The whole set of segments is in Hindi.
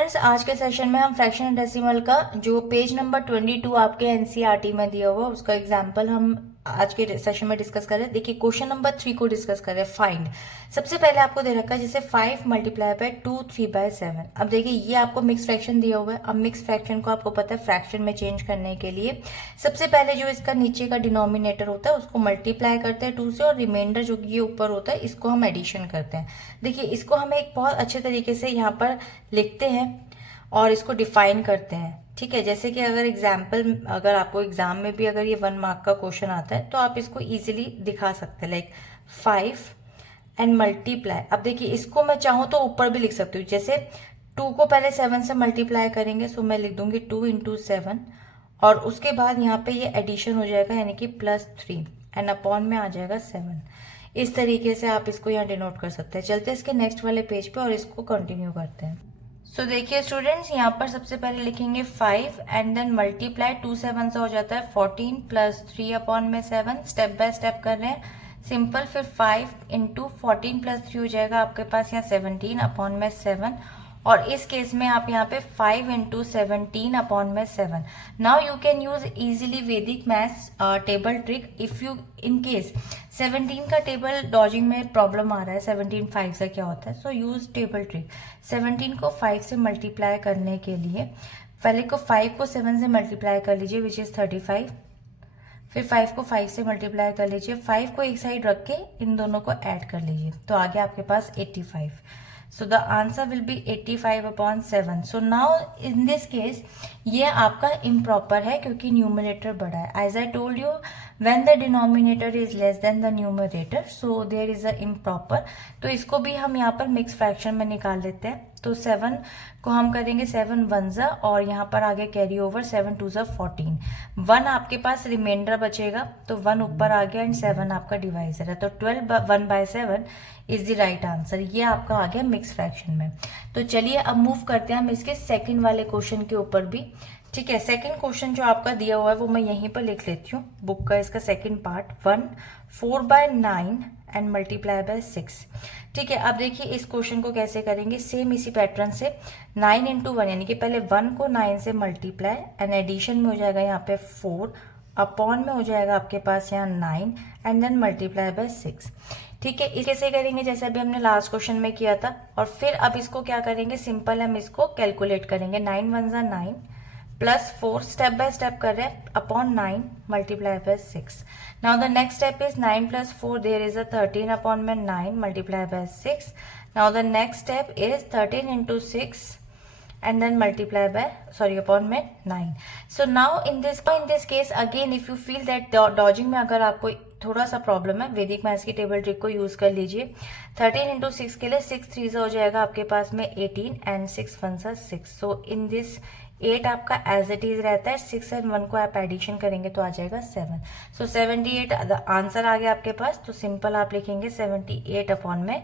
फ्रेंड्स, आज के सेशन में हम फ्रैक्शन एंड डेसिमल का जो पेज नंबर 22 आपके एनसीईआरटी में दिया हुआ उसका एग्जांपल हम आज के सेशन में डिस्कस कर रहे हैं। देखिए क्वेश्चन नंबर 3 को डिस्कस कर रहे हैं। फाइंड, सबसे पहले आपको दे रखा है जैसे 5 मल्टीप्लाई बाय 2 3/7। अब देखिए ये आपको मिक्स फ्रैक्शन दिया हुआ है। अब मिक्स फ्रैक्शन को आपको पता है फ्रैक्शन में चेंज करने के लिए सबसे पहले जो इसका नीचे का डिनोमिनेटर होता है उसको मल्टीप्लाई करते हैं 2 से, और रिमाइंडर जो ये ऊपर होता है इसको हम एडिशन करते हैं। देखिए इसको हम एक बहुत अच्छे तरीके से यहाँ पर लिखते हैं और इसको डिफाइन करते हैं। ठीक है, जैसे कि अगर आपको एग्जाम में भी अगर ये 1 मार्क का क्वेश्चन आता है तो आप इसको इजीली दिखा सकते हैं, लाइक 5 एंड मल्टीप्लाई। अब देखिए इसको मैं चाहूँ तो ऊपर भी लिख सकती हूँ, जैसे 2 को पहले 7 से मल्टीप्लाई करेंगे, सो मैं लिख दूंगी 2 × 7, और उसके बाद यहाँ पे ये एडिशन हो जाएगा यानी कि +3 एंड अपॉन में आ जाएगा 7। इस तरीके से आप इसको यहाँ डिनोट कर सकते हैं। चलते हैं इसके नेक्स्ट वाले पेज पे और इसको कंटिन्यू करते हैं। सो देखिए स्टूडेंट्स, यहाँ पर सबसे पहले लिखेंगे 5 एंड देन मल्टीप्लाई 2 7 से हो जाता है 14 + 3 अपॉन में 7। स्टेप बाय स्टेप कर रहे हैं, सिंपल। फिर 5 × 14 + 3 हो जाएगा आपके पास यहाँ 17 अपॉन में 7, और इस केस में आप यहाँ पे 5 × 17 अपॉन में 7। Now you can use easily Vedic maths table trick if you in case 17 का टेबल डॉजिंग में प्रॉब्लम आ रहा है, 17 5 से क्या होता है, सो यूज टेबल ट्रिक। 17 को 5 से मल्टीप्लाई करने के लिए पहले को 5 को 7 से मल्टीप्लाई कर लीजिए विच इज 35, फिर 5 को 5 से मल्टीप्लाई कर लीजिए, 5 को एक साइड रख के इन दोनों को ऐड कर लीजिए, तो आगे आपके पास 85। So the answer will be 85/7. So now in this case ये आपका improper है क्योंकि न्यूमरेटर बड़ा है। As I told you, when the denominator is less than the numerator, so there is a improper। तो इसको भी हम यहाँ पर मिक्स फ्रैक्शन में निकाल लेते हैं। तो 7 को हम करेंगे 7 1 ज़ा, और यहाँ पर आगे कैरी ओवर 7 2 ज़ा 14। 1 आपके पास रिमाइंडर बचेगा, तो 1 ऊपर आ गया एंड 7 आपका डिवाइजर है, तो 12 1/7 इज द राइट आंसर। ये आपका आ गया मिक्स फ्रैक्शन में। तो चलिए अब मूव करते हैं हम इसके सेकंड वाले क्वेश्चन के ऊपर भी। ठीक है, सेकंड क्वेश्चन जो आपका दिया हुआ है वो मैं यहीं पर लिख लेती हूँ बुक का, इसका second part 1 4/9 and multiply by 6। ठीक है, अब देखिए इस क्वेश्चन को कैसे करेंगे, सेम इसी पैटर्न से 9 × 1 यानी कि पहले 1 को 9 से मल्टीप्लाई एंड एडिशन में हो जाएगा यहाँ पे 4 अपॉन में हो जाएगा आपके पास यहाँ 9 एंड देन मल्टीप्लाई बाय 6। ठीक है, इस कैसे करेंगे जैसे अभी हमने लास्ट क्वेश्चन में किया था, और फिर अब इसको क्या करेंगे, सिंपल हम इसको कैलकुलेट करेंगे। 9 1 ज़ा 9 +4 स्टेप बाय स्टेप कर रहे हैं upon 9 multiply by 6। Now the next step is 9 + 4 there is a 13 upon में 9 multiply by 6। Now the next step is 13 × 6 and then multiply by upon में 9. So now in this case again if you feel that dodging में अगर आपको थोड़ा सा प्रॉब्लम है, वैदिक मैथ्स की टेबल ट्रिक को यूज कर लीजिए। 13 × 6 के लिए 6 3 हो जाएगा आपके पास में 18 एंड 6 1 6। सो इन दिस 8 आपका एज इट इज रहता है, 6 एंड 1 को आप एडिशन करेंगे तो आ जाएगा 7। सो 78 आंसर आ गया आपके पास। तो सिंपल आप लिखेंगे 78 अपॉन में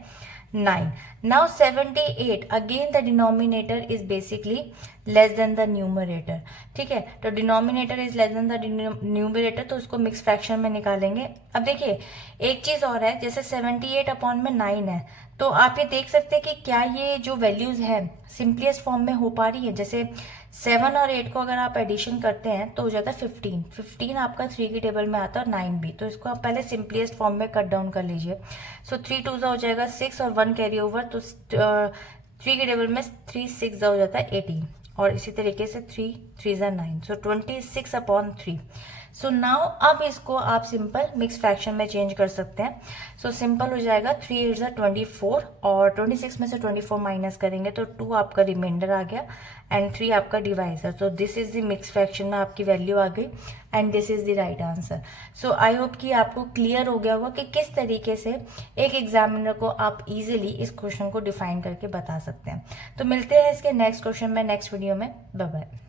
9. Now 78 again the denominator is basically less than the numerator। ठीक है, तो denominator is less than the numerator, तो उसको मिक्स फ्रैक्शन में निकालेंगे। अब देखिए एक चीज और है, जैसे 78 अपॉन में 9 है, तो आप ये देख सकते हैं कि क्या ये जो वैल्यूज है सिंपलेस्ट फॉर्म में हो पा रही है। जैसे 7 और 8 को अगर आप एडिशन करते हैं तो हो जाता है 15। 15 आपका 3 की टेबल में आता है और 9 भी, तो इसको आप पहले सिंपलेस्ट फॉर्म में कट डाउन कर लीजिए। सो 3 2 हो जाएगा 6 और 1 कैरी ओवर, तो 3 की टेबल में 3 6 हो जाता है 18, और इसी तरीके से 3 3 9, सो 26 अपॉन 3। सो नाउ अब इसको आप सिंपल मिक्स फ्रैक्शन में चेंज कर सकते हैं। सो सिंपल हो जाएगा 3 8 24, और 26 में से 24 माइनस करेंगे तो 2 आपका रिमाइंडर आ गया एंड 3 आपका डिवाइजर। तो this is the mix fraction में आपकी वैल्यू आ गई and this is the right answer. So I hope कि आपको क्लियर हो गया होगा कि किस तरीके से एक एग्जामिनर को आप इजिली इस क्वेश्चन को डिफाइन करके बता सकते हैं। तो मिलते हैं इसके नेक्स्ट क्वेश्चन में नेक्स्ट वीडियो में। Bye bye.